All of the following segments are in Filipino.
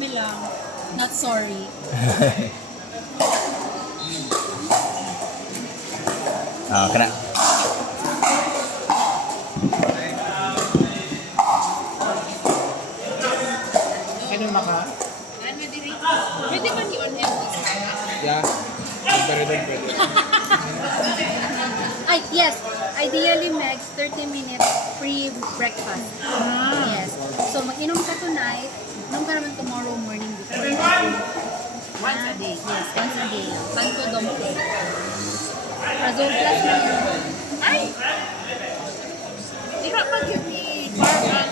kami lang. Not sorry. Kana. Ano maka? Pwede ba ni on empty? Yeah. Pwede pwede. Ay, yes. Ideally, Megs, 30 minutes free breakfast. Yes. So, mag-inom ka tonight. Inom ka naman tomorrow morning before. Once a day. Yes, once a day. Kanto dompe. Prazol plus na yun. Ay! Ira pa yun ni Barman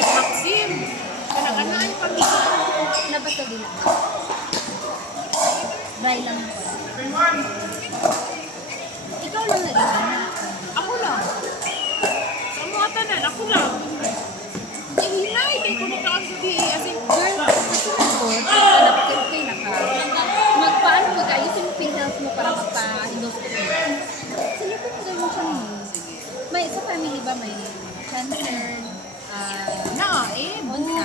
Maxim. Kanang-anaan pa mi. Nabasa din. Dry lang ako. Ikaw lang na rin. Ako lang. Sa mga tanan, ako lang. Eh, hinay. Kaya ko nakaagsabi. As in, Girl, kasi ko, anak ko, okay na ka. Magpaano mag-ayusin mo yung health mo para magpa-endoscopy. Sige po mo gawin siya mo. May, sa family ba may cancer, na eh, bunsa?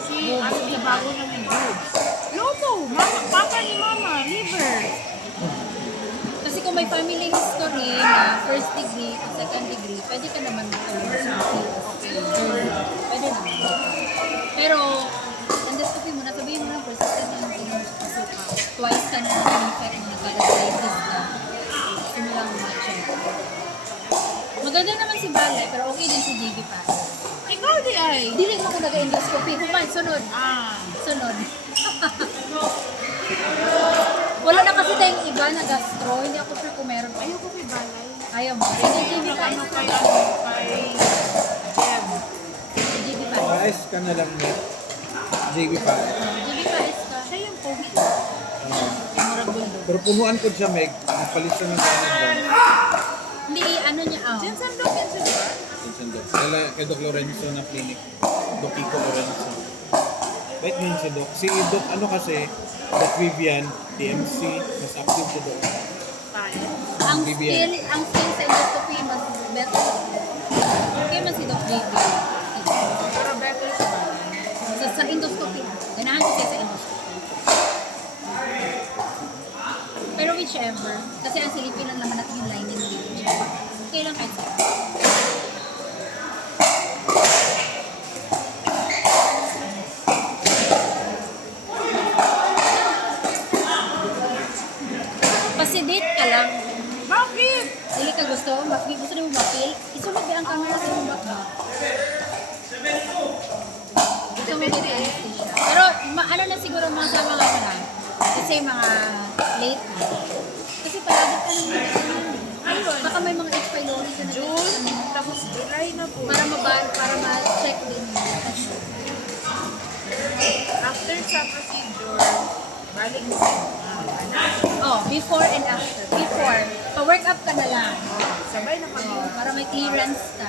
si Ate Libago naman boobs. Loto, mama, papa ni mama, liver. Kasi kung may family history na first degree o second degree, pwede ka naman mag-endoscopy. Pwede naman. Pero, endoscopy mo na, sabihin mo lang persistent na yung pasuka. Twice ka na na-infect mo nagkagaditis ka. Sumulang ma-check. Maganda naman si Balay, pero okay din si JB pa. Ikaw di ay. Dili mo ko nag-endoscopy. Human, sunod. Sunod. Wala na kasi tayong iba na gastro. Hindi ako sure kung meron. Ayoko kay Balay. Ayaw mo. Si JB pa. Ano kay Jev. Si JB pa. Paes ka na lang net. JB pa. JB pa is ka. Siya yung COVID. Murag buldo. Pero punuan ko siya, Meg. Napalit siya ng kanan doon. Hindi, ano niya, Diyan sa Doc yan siya, di ba? Kay Doc Lorenzo na clinic. Doc Kiko Lorenzo. Bait din si Doc. Si Doc, ano kasi, Doc Vivian, TMC, mas active si Doc. Tayo. Ang Vivian. skill sa endoscopy, mas better. Okay man si Doc JB. Pero better sa Balay. Sa endoscopy, ganahan ko siya sa endoscopy. Pero whichever, kasi ang silipin lang naman natin yung lining dito. Okay lang kahit saan. Pasidate ka lang. Bakit? Dili ka gusto mo mapil, isunod ba ang camera sa yung baka? Gusto mo dito anesthesia. Pero ano na siguro mga sa mga kanan? Kasi mga late na. Kasi palagi ka nang Ayun. baka may mga H. pylori ka na. June, tapos July na po. Para ma-check din mo. After sa procedure, balik sa Oh, before and after. Before, pa-work up ka na lang. sabay na kami. Oh, para may clearance ka.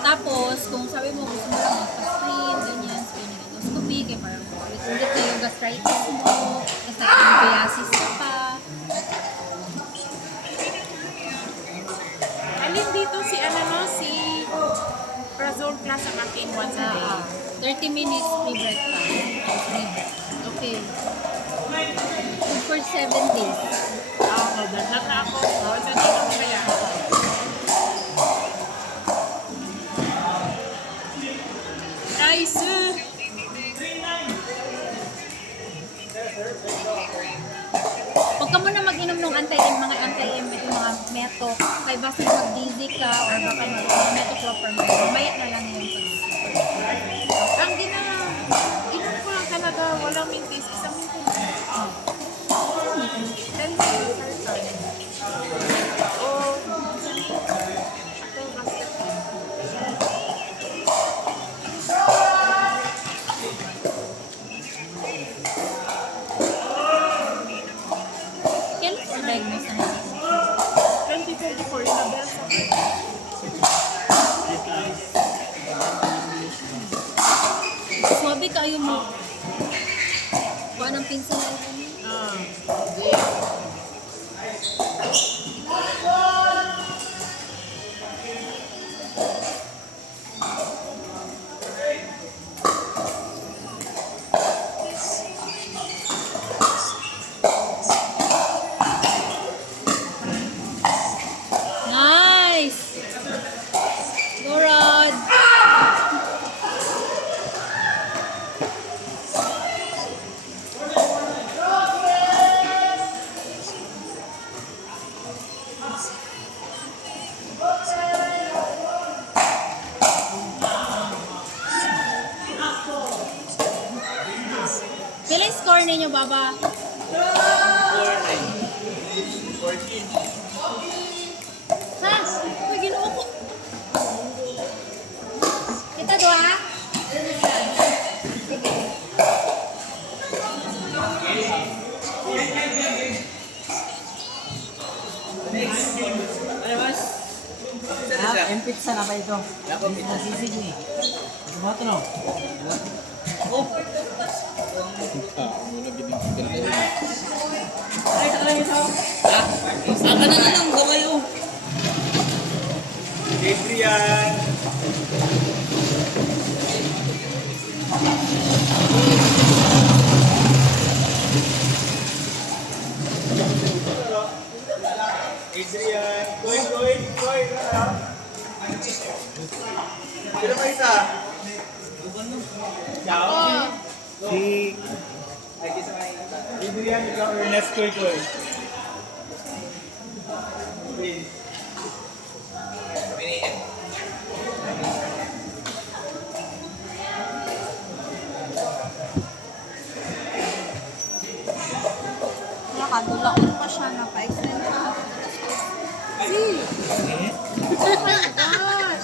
Tapos, kung sabi mo gusto mo lang magpa-screen, ganyan, screening endoscopy, kaya parang ulit na yung gastritis mo, kasi nagpiasis ka pa. Alin dito si ano no, si Prazol Plus ang aking once a day. 30 minutes free breakfast. Okay. Good for 7 days. Ako, dandag na ako. Once a day lang kaya. Nice! Huwag ka muna mag-inom ng mga meto. Kaya basta mag-dizzy ka or baka mag-metocloper mo. Mamaya na lang yung Ang inom ko lang talaga, walang mintis, isang mintis. 10 minutes or Oh, ako basta. kailan sa diagnose na 2024, Nabel sa Swabe kayo mo. Kuha ng pinsan na yun. score ninyo, Baba? 14. Ha? Uy, ginoo ko. Kita doa? Sige. Yung pizza na ba ito? Pizza sisig ni. Ano ba ito no? Wala gining Saka na lang gaway oh. Adrian! Adrian! Koy! Sino pa isa? Oh. Si... Adrian, ikaw Ernest Koy. Nakadulaon pa siya, napa-extend pa. Si! Oh my God!